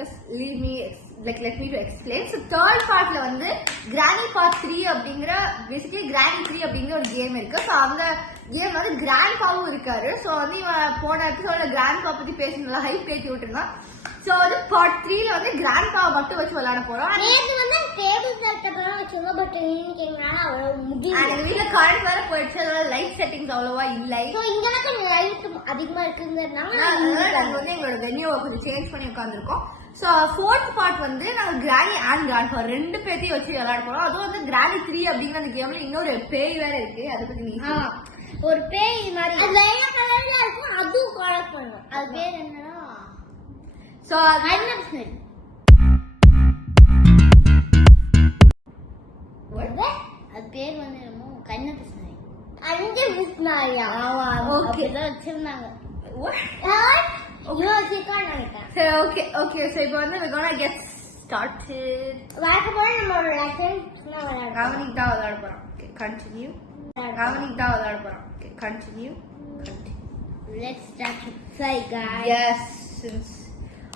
just let me to explain. So third partல வந்து Granny Part 3 அப்படிங்கற basically Granny 3 அப்படிங்கற ஒரு கேம் இருக்கு. So அந்த கேம் வந்து கிராண்ட்பாவும் இருக்காரு. ஸோ வந்து இவன் போன எபிசோட்ல கிராண்ட்பா பத்தி பேசணும்ல ஹைப் ஏற்றி விட்டுருந்தான். ஸோ வந்து பார்ட் 3ல வந்து கிராண்ட்பாவை மட்டும் வச்சு விளையாட போறோம். வீட்டுல கரண்ட் வேற போயிடுச்சு, அதோட லைட் செட்டிங்ஸ் அவ்வளவா இல்லை. அதிகமா இருக்குங்கிறதுனால நாங்க வந்து எங்களோட வென்யூவை கொஞ்சம் சேஞ்ச் பண்ணி உட்காந்துருக்கோம். ஸோ ஃபோர்த் பார்ட் வந்து நாங்க கிராணி அண்ட் கிராண்ட்பா ரெண்டு பேர்த்தையும் வச்சு விளையாட போறோம். அதுவும் வந்து கிராணி 3 அப்படிங்கிற அந்த கேம்ல இன்னொரு பேய் வேற இருக்கு. அதை பத்தி நீங்க ஒரு பேய் மாதிரி வெள்ளை கலர்ல இருக்கும், அதுவும் கலர் பண்ணும். அது பேர் என்னன்னா சோ கண்ணபிஸ்னரி. அது பேர் வந்து என்னமோ கண்ணபிஸ்னரி. கண்ணபிஸ்னரியா? ஓகே இத வச்சிருந்தாங்க. சரி ஓகே சோ இப்போ வந்து we're gonna get started. வாக்கபோல நம்மளோட லெசன் விளையாட போறோம். Okay continue. Okay, continue. Let's start to play, guys. Yes, since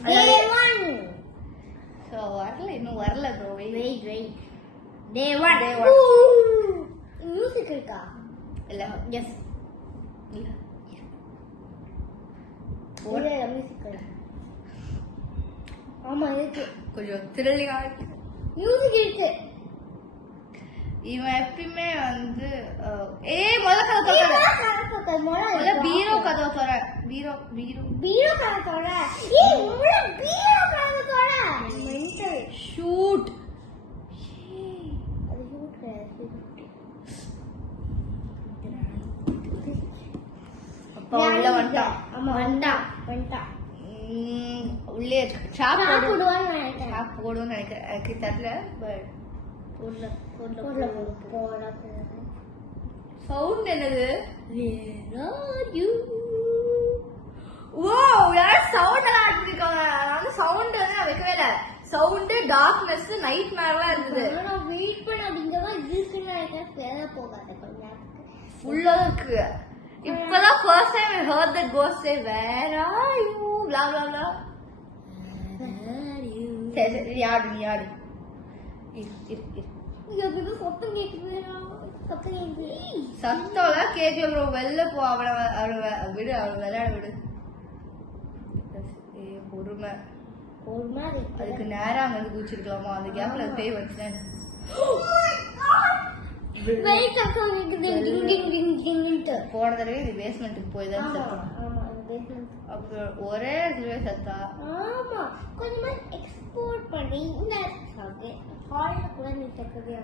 Day 1. So, வரல bro. Wait. Day 1. Music இருக்கா? இல்ல. Yes. இல்ல. இல்ல மியூசிக் இல்ல. ஆமா இருக்கு. கொஞ்சம் த்ரில்லிங்கா இருக்கு. மியூசிக் இருக்கு. இவன் எப்பவுமே வந்து முதல்ல கதவை பீரோ கதவை தோற பீரோ கதவை தோற ஷூட் அப்பா உள்ள வந்துட்டான். உள்ளே சாப் போடுவான்னு நினைக்கிறேன். எனக்கு தெரியல. பட் சவுண்ட் என்னது? சவுண்ட் எல்லாம் ஆட்டிருக்காங்க. நான் சவுண்ட் வந்து நான் வைக்கவே இல்லை. சவுண்ட் டார்க்னஸ் நைட் மேலாம் இருந்தது. வெயிட் பண்ணாதீங்கதான் இருக்குன்னு நினைக்கிறேன். போகாத ஃபுல்லா இருக்கு. இப்பதான் first time I heard that ghost say where are you blah blah blah. சரி யாரு சத்தம் கேட்கல ப்ரோ. வெளில போ. அவளை விடு, அவளை விளையாட விடு. பொறுமை அதுக்கு நேரா வந்து குதிச்சிருக்கலாமா? அந்த கேப்ல பேய் வச்சுட்டேன். போன தடவை இது பேஸ்மெண்ட்டுக்கு போய் தான் சத்தம். அப்புறம் ஒரே இதுவே சத்தா. கொஞ்சமா எக்ஸ்போர்ட் பண்ணி இந்த ஹால்ல கூட நீ தக்கவே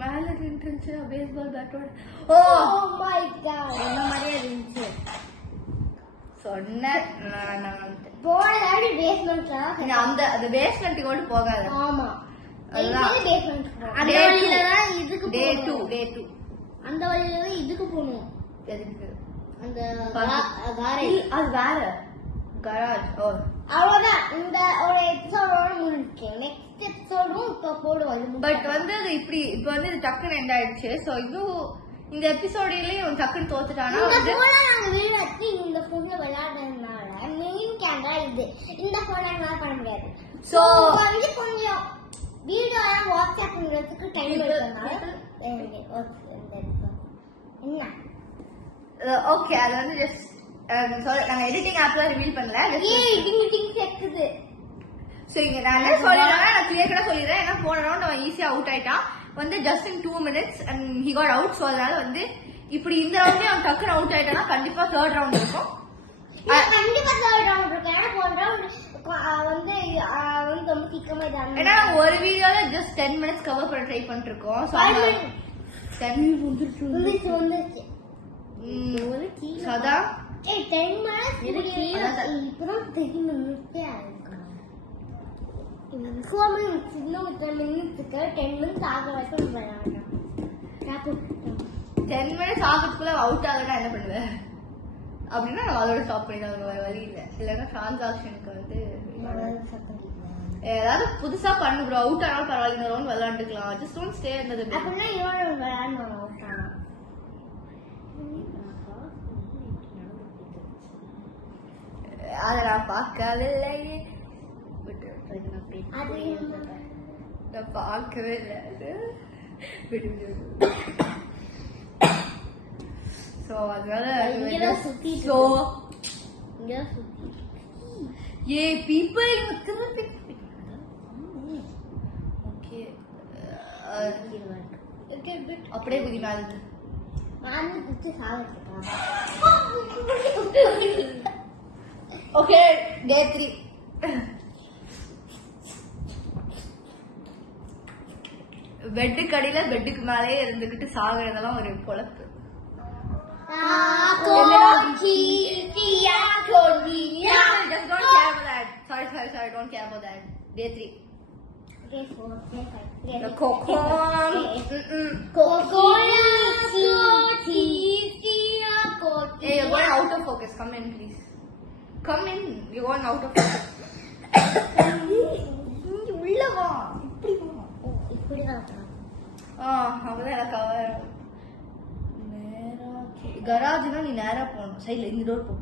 மேல இருந்துச்சு பேஸ்பால் பேட்டோட. ஓ மை காட், என்ன மாதிரியே இருந்துச்சு. சொன்னேன் போனதாடி பேஸ்மெண்ட்ல. அந்த பேஸ்மெண்ட்டுக்கு மட்டும் போகாத. ஆமா அதுதான் பேஸ்மெண்ட். அந்த வழியில தான் இதுக்கு டே 2 அந்த வழியில தான் இதுக்கு போணும். எதுக்கு? அந்த கராஜ். அது வேற கராஜ். அவ்வளவுதான். இந்த ஒரு எபிசோடோட முடிஞ்சிச்சு. நெக்ஸ்ட் எபிசோடும் இப்ப போடுவோம். பட் வந்து அது இப்ப வந்து இது டக்குன்னு எண்ட் ஆயிடுச்சு. சோ இன்னும் இந்த எபிசோட்லயும் டக்குன்னு தோத்துட்டானா வந்து நாங்க வீடு வச்சு இந்த போன்ல விளையாடுறதுனால மெயின் கேமரா இது. இந்த போன்ல என்னால பண்ண முடியாது. சோ வந்து கொஞ்சம் வீடியோ எல்லாம் வாட்ஸ்அப் பண்றதுக்கு டைம் எடுக்கறதுனால என்ன ஓகே அது வந்து ஜஸ்ட் நாங்க எடிட்டிங் ஆப்ல ரிவீல் பண்ணல. எடிட்டிங் செக்குது. சோ இங்க நான் என்ன சொல்லிடுறேன், நான் கிளியரா சொல்லிடுறேன். ஏன்னா போன ரவுண்ட் அவன் ஈஸியா அவுட் ஆயிட்டான். வந்து just in 2 minutes and he got out. So அதனால வந்து இப்படி இந்த ரவுண்ட்லயே அவன் டக்குன்னு அவுட் ஆயிட்டானா கண்டிப்பா தேர்ட் ரவுண்ட் இருக்கும். கண்டிப்பா தேர்ட் ரவுண்ட் இருக்கும். ஏன்னா போன ரவுண்ட் வந்து ரொம்ப சீக்கிரமா இதான். ஏன்னா ஒரு வீடியோல ஜஸ்ட் 10 minutes கவர் பண்ண ட்ரை பண்ணிட்டு இருக்கோம். சோ 10 வந்துருச்சு. சதா 10 minutes இப்பதான் 10 minutes ஆயிருக்கு. 4 minutes இன்னும் 10 minutes 10 minutes ஆக வரைக்கும் விளையாடலாம். 10 minutes ஆகிறதுக்குள்ள அவுட் ஆகலன்னா என்ன பண்ணுவேன்? அப்படின்னா அதோட ஸ்டாப் பண்ணிதான் வேற வழி இல்லை. இல்லைன்னா டிரான்சாக்ஷனுக்கு வந்து ஏதாவது புதுசா பண்ணு ப்ரோ. அவுட் ஆனாலும் பரவாயில்ல, இந்த ரவுண்ட் விளையாண்டுக்கலாம். ஜஸ்ட் டோன்ட் ஸ்டே இருந்தது. அப்படின்னா இவன் விளையாடணும். அவுட் ஆனா அதை நான் பார்க்கவில்லை. நான் பார்க்கவே இல்லை. ஸோ அதனால ஸோ ஏ பீப்புள் திருப்பி ஓகே அப்படியே குதி மேலே ஓகே டே 3 பெட்டுக்கு அடியில பெட்டுக்கு மேலே இருந்துகிட்டு சாகுறதெல்லாம் ஒரு பொழப்பு. Sorry, don't care about that. Day 3. The coconut. Hey, you're going out of focus. Come in, please. Come in. You're going out of focus. உள்ள வா. இப்படி வா. அவதான் எனக்கு நேரா கராஜ்னா நீ நேரா போகணும். சைடுல இந்த டோர் போ.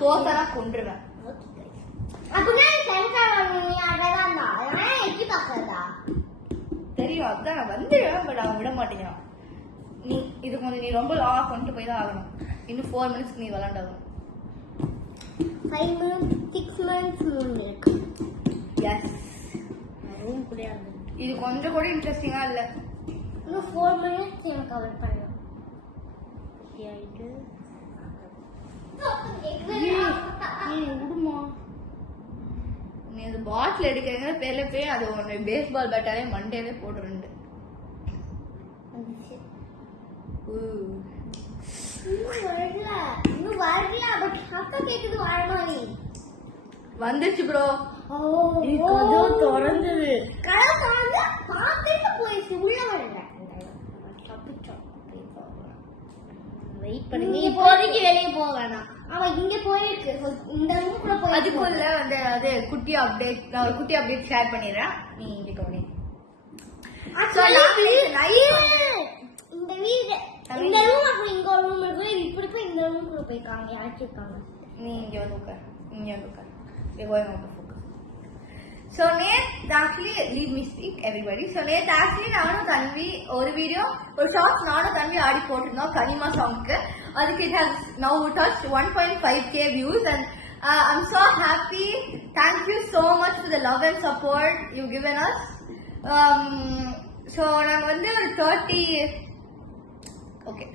தோத்தனா கொன்றுவேன். தெரியும் அதான் நான் வந்துடுவேன். பட் அவன் விட மாட்டேங்கிறான். நீ இது கொஞ்சம் நீ ரொம்ப லாவா கொண்டு போய் தான் ஆகணும். இன்னும் 4 minutes நீ விளாண்டாகணும். 5 minutes 6 minutes இருக்கு. எஸ் ரூம் கூட இது கொஞ்சம் கூட இன்ட்ரெஸ்டிங்கா இல்ல. இன்னும் 4 minutes எனக்கு கவர் பண்ணணும். விடுமா நீ அது பாட்டில் எடுக்கிறீங்க பேர்ல போய் அது ஒன்று பேஸ்பால் பேட்டாலே மண்டேலே போடுறேன். வந்துச்சு ப்ரோ. திறந்தது போயிடுச்சு. உள்ள வரல. வெயிட் பண்ணுங்க. இப்போதைக்கு வெளியே போக வேணாம். அவன் இங்க போயிருக்கு. இந்த ரூம்குள்ள போய் அதுக்குள்ள வந்து அது குட்டி அப்டேட். நான் ஒரு குட்டி அப்டேட் ஷேர் பண்ணிடுறேன். நீ இங்க கவனி. இந்த வீடு இந்த ரூம் அப்படி இங்க ஒரு ரூம் இருக்கு. இப்படி போய் இந்த ரூம்குள்ள போய்க்காங்க. யாச்சிருக்காங்க. நீ இங்க வந்து உட்கார். இங்க வந்து உட்கார். We're going out of focus. So Nate actually leave me speak everybody. So Nate actually நானும் தன்வி ஒரு வீடியோ ஒரு ஷார்ட் நானும் தன்வி ஆடி போட்டிருந்தோம் கனிமா சாங்க்கு. அதுக்கு it has now touched 1.5k views and I'm so happy. Thank you so much for the love and support you've given us. So நாங்க வந்து ஒரு 30 okay